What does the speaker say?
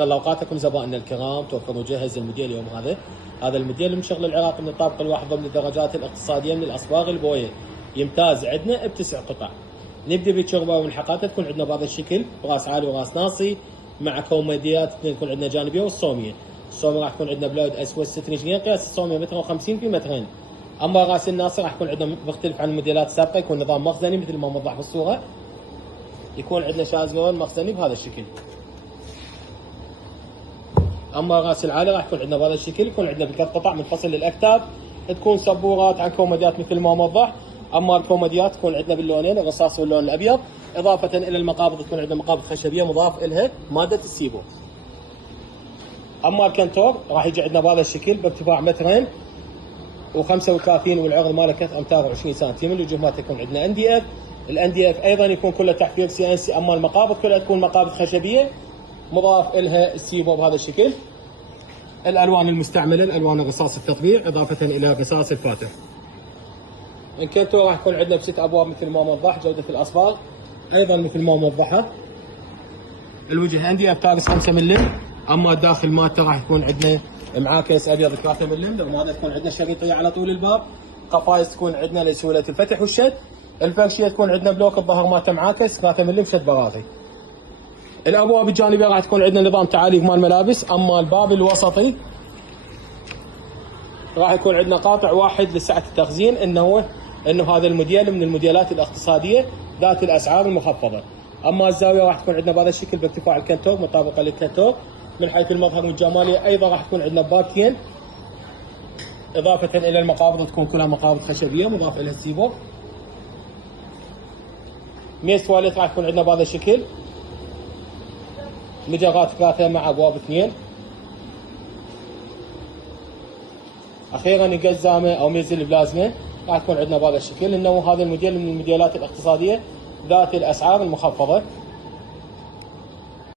الله اوقاتكم زبائننا الكرام. توفر وجهز الموديل اليوم هذا الموديل من شغل العراق، من الطابق الواحد ضمن الدرجات الاقتصاديه من الاصباغ البويه. يمتاز عندنا بتسع قطع. نبدا بالشربه والحقات، تكون عندنا بهذا الشكل براس عالي وراس ناصي مع كوميديات، تكون عندنا جانبيه والصوميه. الصوميه راح تكون عندنا بلود اسود 6 رجلين، قياس الصوميه متر و50 في مترين. اما راس الناصي راح يكون عندنا مختلف عن الموديلات السابقه، يكون نظام مخزني مثل ما موضح بالصوره. يكون عندنا شازلون مخزني بهذا الشكل. اما راس العالي راح يكون عندنا بهذا الشكل، يكون عندنا بثلاث قطع منفصل للاكتاف، تكون سبورات عن كوميديات مثل ما موضح. اما الكوميديات تكون عندنا باللونين الرصاص واللون الابيض، اضافه الى المقابض تكون عندنا مقابض خشبيه مضاف الها ماده السيبو. اما الكنتور راح يجي عندنا بهذا الشكل بارتفاع مترين و35 والعرض ماله 3 امتار و20 سم. الوجه مالته تكون عندنا ان دي اف، الان دي اف ايضا يكون كله تحفير سي ان سي. اما المقابض كلها تكون مقابض خشبيه مضاف الها السيبو بهذا الشكل. الالوان المستعمله الالوان الرصاص التطبيع اضافه الى الرصاص الفاتح. الكنتور راح يكون عندنا بست ابواب مثل ما موضح. جوده الاصباغ ايضا مثل ما موضحه. الوجه ان دي اف تارس 5 ملم. اما الداخل مالته راح يكون عندنا معاكس ابيض 3 ملم. لو تكون عندنا شريطيه على طول الباب. قفايز تكون عندنا لسهوله الفتح والشد. الفرشيه تكون عندنا بلوك الظهر مالته معاكس 3 ملم شد براغي. الابواب الجانبيه راح تكون عندنا نظام تعاليق مال ملابس. اما الباب الوسطي راح يكون عندنا قاطع واحد لسعه التخزين. انه هذا الموديل من الموديلات الاقتصاديه ذات الاسعار المخفضه. اما الزاويه راح تكون عندنا بهذا الشكل بارتفاع الكنتور مطابقه للكنتور. من حيث المظهر والجماليه ايضا راح تكون عندنا بابتين، اضافه الى المقابض تكون كلها مقابض خشبيه مضاف الى السيبو. ميز تواليت راح يكون عندنا بهذا الشكل، مجرات 3 مع ابواب 2. اخيرا القزامه او ميز البلازما راح تكون عندنا بهذا الشكل. انه هذا الموديل من الموديلات الاقتصاديه ذات الاسعار المخفضه.